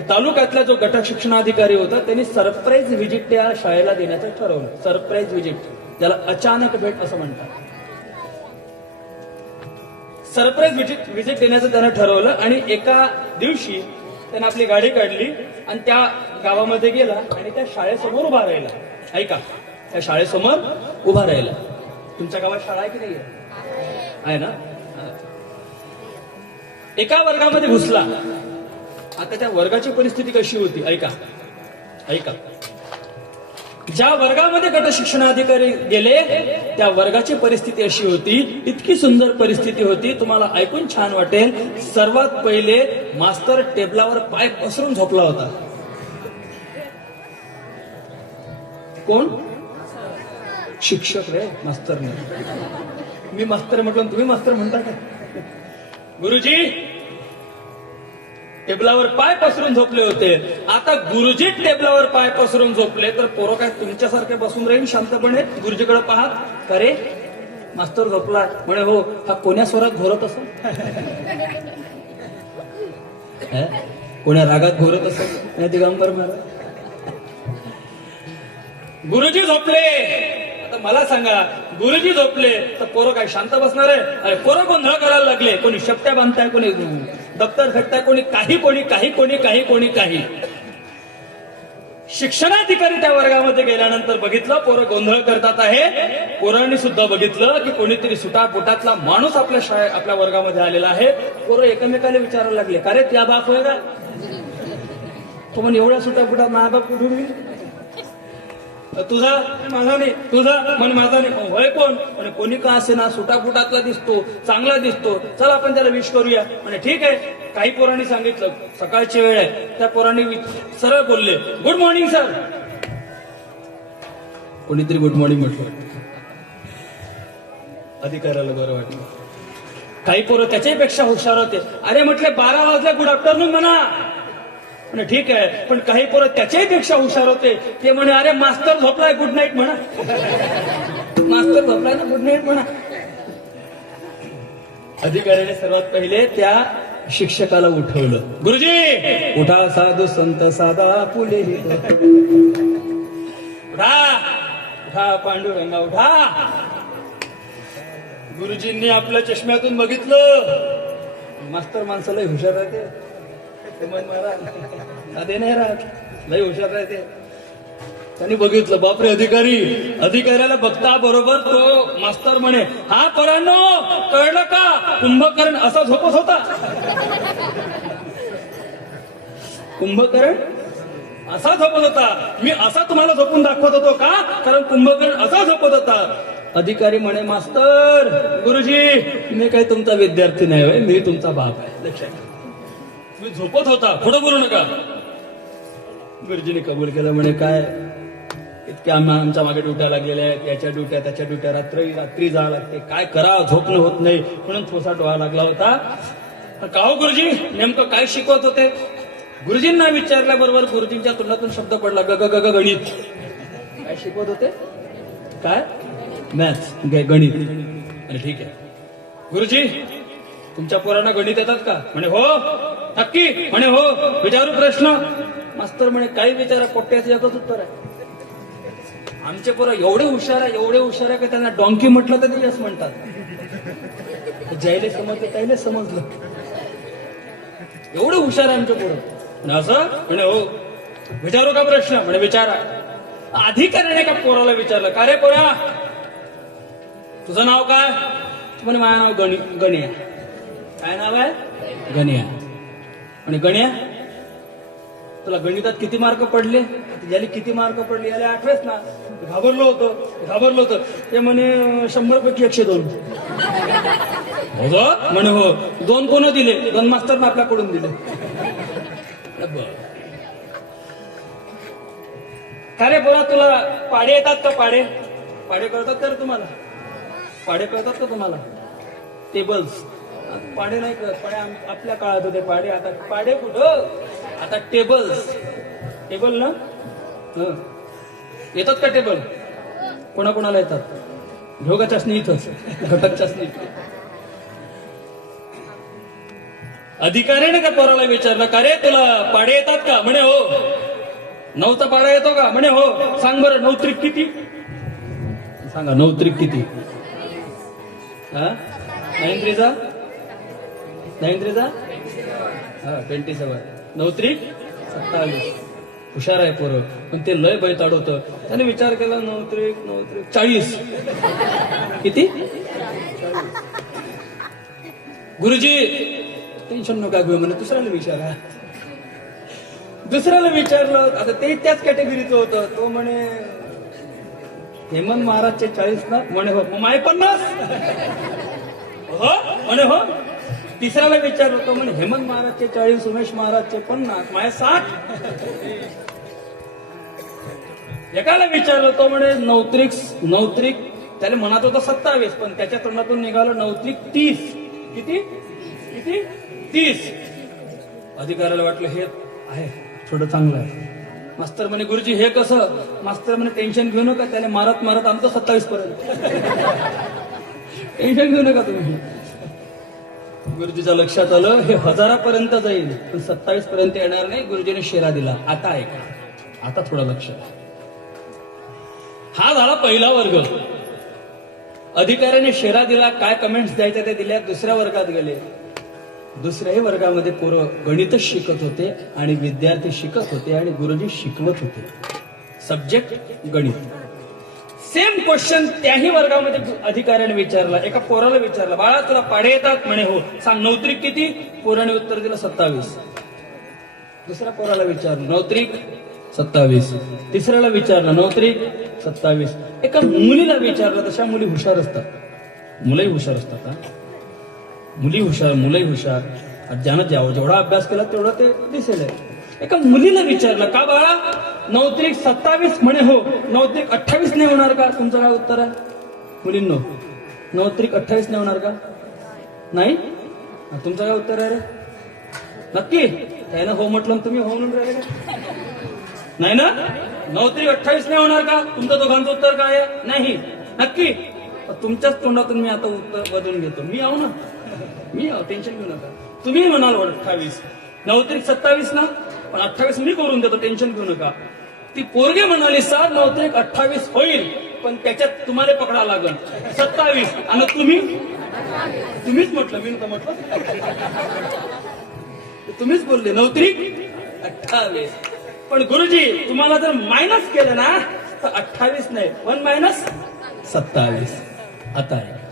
तालुक्यातला जो गट शिक्षणाधिकारी होता त्यांनी सरप्राईज व्हिजिट त्या शाळेला देण्याचं ठरवलं. Surprise visit. ज्याला अचानक भेट असं म्हणतात. सरप्राईज व्हिजिट व्हिजिट देण्याचं त्यानं ठरवलं आणि एका दिवशी त्यानं आपली गाडी काढली आणि त्या गावामध्ये गेला आणि त्या शाळेसमोर उभा राहिला. ऐका त्या शाळेसमोर उभा राहिला. तुमच्या गावात शाळा आहे की नाही आहे ना? एका वर्गामध्ये घुसला. आता त्या वर्गाची परिस्थिती कशी होती? ऐका. ऐका. ज्या वर्गामध्ये गट शिक्षणाधिकारी गेले त्या वर्गाची परिस्थिती अशी होती इतकी सुंदर परिस्थिती होती तुम्हाला ऐकून छान वाटेल सर्वात पहिले मास्तर टेबलावर पाय पसरून झोपला होता. कोण? शिक्षक रे मास्तर नाही मी मास्तर म्हटलं तुम्ही मास्तर म्हणता का गुरुजी! टेबलावर पाय पसरून झोपले होते. आता गुरुजी टेबलावर पाय पसरून झोपले. तर पोरं काय तुमच्यासारखे बसून राहील शांतपणे? गुरुजीकडे पाहत? अरे मास्तर झोपला म्हणे हो हा कोण्या स्वरात घोरत असं कोण्या रागात घोरत असं नाही दिगंबर महाराज. गुरुजी झोपले. आता मला सांगा गुरुजी झोपले. तर पोरं काय शांत बसणार आहे? अरे पोरं गोंधळ करायला लागले. कोणी शपट्या बांधताय कोणी दप्तर फेकताय कोणी काही कोणी काही कोणी काही कोणी काही. शिक्षणाधिकारी त्या वर्गामध्ये गेल्यानंतर बघितलं पोरं गोंधळ करतात आहे. पोरांनी सुद्धा बघितलं की कोणीतरी सुटापुटातला माणूस आपल्या शाळे आपल्या वर्गामध्ये आलेला आहे. पोरं एकमेकाला विचारायला लागले का रे त्या बाप होय का? तो म्हणे एवढ्या सुटापुटात माझा बाप कुठून येईल? तुझा माझा नाही तुझा मन माझा नाही. होय कोण? म्हणे कोणी का असे ना सुटापुटातला दिसतो चांगला दिसतो? चल आपण त्याला विश करूया. म्हणे ठीक आहे. काही पोरांनी सांगितलं. सकाळची वेळ आहे. त्या पोरांनी सरळ बोलले गुड मॉर्निंग सर कोणीतरी गुड मॉर्निंग म्हटलं अधिकाऱ्याला बरं वाटलं. काही पोरं त्याच्याही पेक्षा हुशार होते. अरे म्हटले बारा वाजले. गुड आफ्टरनून म्हणा. ठीक आहे पण काही पोरं त्याच्याही पेक्षा हुशार होते. ते म्हणे अरे मास्तर झोपलाय गुड नाईट म्हणा. मास्तर झोपलाय ना गुड नाईट म्हणा. अधिकाऱ्याने सर्वात पहिले त्या शिक्षकाला उठवलं. गुरुजी उठा साधू संत साधा पुले. उठा उठा पांडुरंगा उठा. गुरुजींनी आपल्या चष्म्यातून बघितलं. मास्तर माणसाला हुशार राहते. ते मन महाराज आधी नाही राहत लय हुशार राहते त्यांनी बघितलं बापरे अधिकारी. अधिकाऱ्याला बघता बरोबर तो मास्तर म्हणे हा परांनो कळलं का? कुंभकर्ण असा झोपत होता. कुंभकर्ण असा झोपत होता. मी असा तुम्हाला झोपून दाखवत होतो का? कारण कुंभकर्ण असा झोपत होता. अधिकारी म्हणे मास्तर गुरुजी मी काही तुमचा विद्यार्थी नाही मी तुमचा बाप आहे. लक्षात तुम्ही मी झोपत होता. पुढे बोलू नका. गुरुजीने कबूल केलं म्हणे काय? इतक्या आम्हा आमच्या मागे ड्युट्या लागलेल्या आहेत. याच्या ड्युट्या त्याच्या ड्युट्या रात्री रात्री जावं लागते. काय करा? झोपणं होत नाही. म्हणून थोसा डोळा लागला होता. का हो गुरुजी? नेमकं काय शिकवत होते? गुरुजींना विचारल्याबरोबर गुरुजींच्या तोंडातून शब्द पडला ग ग ग ग गणित. काय शिकवत होते? काय? मॅथ्स. गणित. ठीक आहे. गुरुजी तुमच्या पोरांना गणित येतात का? म्हणे हो. नक्की म्हणे हो. विचारू प्रश्न. मास्तर म्हणे काही विचारा पोट्याचं एकच उत्तर आहे. आमचे पोरं एवढे हुशार आहे एवढे हुशार आहे की त्यांना डॉंकी म्हटलं तर ते यस म्हणतात ज्यायले समजलं त्याला समजलं. एवढे हुशार आहे आमचे पोरं. असं? म्हणे हो. विचारू का प्रश्न? म्हणे विचारा. अधिकाऱ्याने का पोराला विचारलं? का रे पोरा तुझं नाव काय? म्हणे माझं नाव गणी गणिया. काय नाव आहे? गणिया. म्हणे गण्या? तुला गणितात किती मार्क पडले? याला किती मार्क पडले याला आठवेच ना. घाबरलो होतो घाबरलो होतो. ते म्हणे शंभर पैकी एकशे दोन? म्हणे हो. दोन कोण दिले? दोन मास्तर आपल्याकडून दिले. बरं. का रे बोला तुला पाडे येतात का पाडे? पाडे कळतात का रे तुम्हाला? पाडे कळतात का तुम्हाला? टेबल्स पाडे नाही कळत पाडे आपल्या काळात होते. पाडे आता पाडे कुठं? आता टेबल टेबल ना? येतात का टेबल कोणाकोणाला येतात? घेऊ चाचणी इथंच घटक चाचणी अधिकाऱ्याने का पोराला विचारलं? का रे तुला पाडे येतात का? म्हणे हो. नऊचा पाडा येतो का? म्हणे हो. सांग बरं नऊ त्रिक किती? सांगा नऊ त्रिक किती? हा? नाईन थ्रीचा नाईन थ्रीचा हा ट्वेंटी सेवन नऊ त्रिक सत्तावीस. हुशार आहे पोरं. पण ते लय बैताड होतं. त्याने विचार केला नऊ त्रिक नऊ त्रिक चाळीस. किती? गुरुजी टेन्शन नका घेऊ म्हणे. दुसऱ्याला विचारा. दुसऱ्याला विचारलं आता ते त्याच कॅटेगरीचं होतं. तो म्हणे हेमंत महाराजचे चाळीस ना? म्हणे हो. माय पन्नास? हो? म्हणे हो? तिसऱ्याला विचारलं होतं म्हणे हेमंत महाराजचे चाळीस उमेश महाराजचे पन्नास माय साठ? एकाला विचारलं होतो म्हणे नौत्रिक नौत्रिक त्याला म्हणत होता सत्तावीस पण त्याच्या तोंडातून निघालं नौत्रिक तीस. किती? किती? तीस. अधिकाऱ्याला वाटलं हे आहे थोडं चांगलं आहे. मास्तर म्हणे गुरुजी हे कसं? मास्तर म्हणे टेन्शन घेऊ नका त्याने मारत मारत आमचं सत्तावीस पर्यंत. टेन्शन घेऊ नका तुम्ही. गुरुजीच्या लक्षात आलं हे हजारापर्यंत जाईल पण सत्तावीस पर्यंत येणार नाही गुरुजीने शेरा दिला. आता ऐका. आता थोडं लक्ष हा झाला पहिला वर्ग. अधिकाऱ्याने शेरा दिला काय कमेंट्स द्यायच्या ते दिल्या दुसऱ्या वर्गात गेले. दुसऱ्याही वर्गामध्ये पोरं गणितच शिकत होते आणि विद्यार्थी शिकत होते आणि गुरुजी शिकवत होते. सब्जेक्ट गणित. सेम क्वेश्चन त्याही वर्गामध्ये अधिकाऱ्याने विचारला एका पोराला विचारला बाळा तुला पाडे येतात? म्हणे हो. सांग नौत्रिक किती? पोराने उत्तर दिलं सत्तावीस. दुसऱ्या पोराला विचारलं नौत्रिक? सत्तावीस. तिसऱ्याला विचारलं नौत्रिक? सत्तावीस. एका मुलीला विचारलं तशा मुली हुशार असतात. मुलंही हुशार असतात मुली हुशार मुलंही हुशार. ज्यानं जेवढा अभ्यास केला तेवढा ते दिसेल एका मुलीला विचारलं का बाळा नौत्रिक सत्तावीस म्हणे हो नौत्रिक अठ्ठावीस नाही होणार का? तुमचं काय उत्तर आहे? मुलींनो नौत्रिक अठ्ठावीस नाही होणार का? नाही. तुमचं काय उत्तर आहे रे? नक्की. त्यानं हो म्हटलं तुम्ही हो म्हणून राहिले का? नाही ना? नौत्रिक अठ्ठावीस नाही होणार का? तुमचं दोघांचं उत्तर काय आहे? नाही. नक्की. तुमच्याच तोंडातून मी आता उत्तर बदलून घेतो. मी आहो ना. मी आहो टेन्शन घेऊ नका. तुम्ही म्हणाल अठ्ठावीस. नौत्रिक सत्तावीस ना? पण अठ्ठावीस मी करून देतो टेन्शन घेऊ नका. ती पोरगे म्हणाली सात नव्हते अठ्ठावीस होईल पण त्याच्यात तुम्हाला पकडा लागल. सत्तावीस. आणि तुम्ही? तुम्हीच म्हटलं मी नका म्हटलं. तुम्हीच बोलले नौत्रिक अठ्ठावीस. पण गुरुजी तुम्हाला जर मायनस केलं ना तर अठ्ठावीस नाही. वन मायनस सत्तावीस. आता आहे.